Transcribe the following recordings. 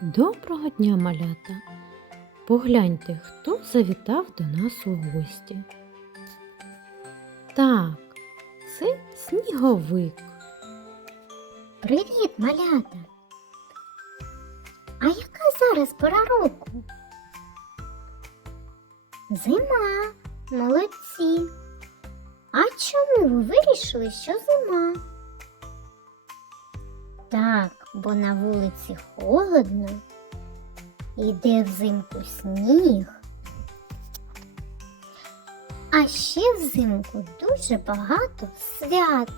Доброго дня, малята! Погляньте, хто завітав до нас у гості. Так, це сніговик. Привіт, малята! А яка зараз пора року? Зима, молодці. А чому ви вирішили, що зима? Так, бо на вулиці холодно, іде взимку сніг. А ще взимку дуже багато свят.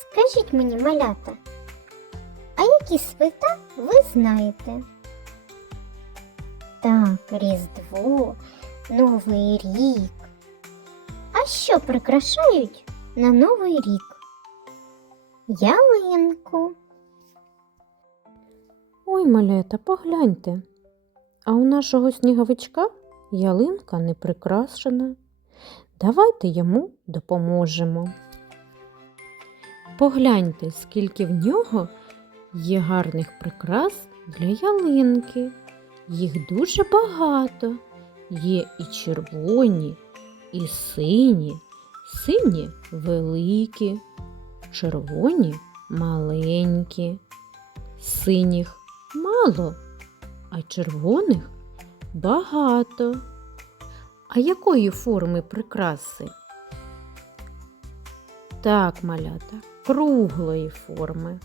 Скажіть мені, малята, а які свята ви знаєте? Так, Різдво, Новий рік. А що прикрашають на Новий рік? Ялинку. Ой, малята, погляньте. А у нашого сніговичка ялинка не прикрашена. Давайте йому допоможемо. Погляньте, скільки в нього є гарних прикрас для ялинки. Їх дуже багато. Є і червоні, і сині, сині великі, червоні маленькі, синіх мало, а червоних багато. А якої форми прикраси? Так, малята, круглої форми.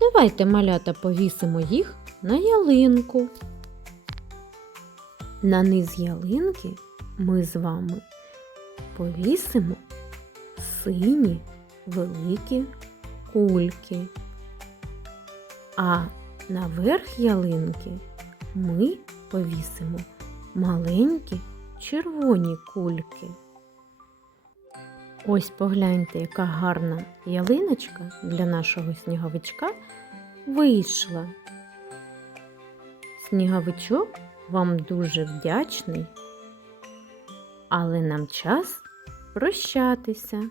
Давайте, малята, повісимо їх на ялинку. На низ ялинки ми з вами повісимо сині великі кульки. А на верх ялинки ми повісимо маленькі червоні кульки. Ось погляньте, яка гарна ялиночка для нашого сніговичка вийшла. Сніговичок вам дуже вдячний, але нам час прощатися.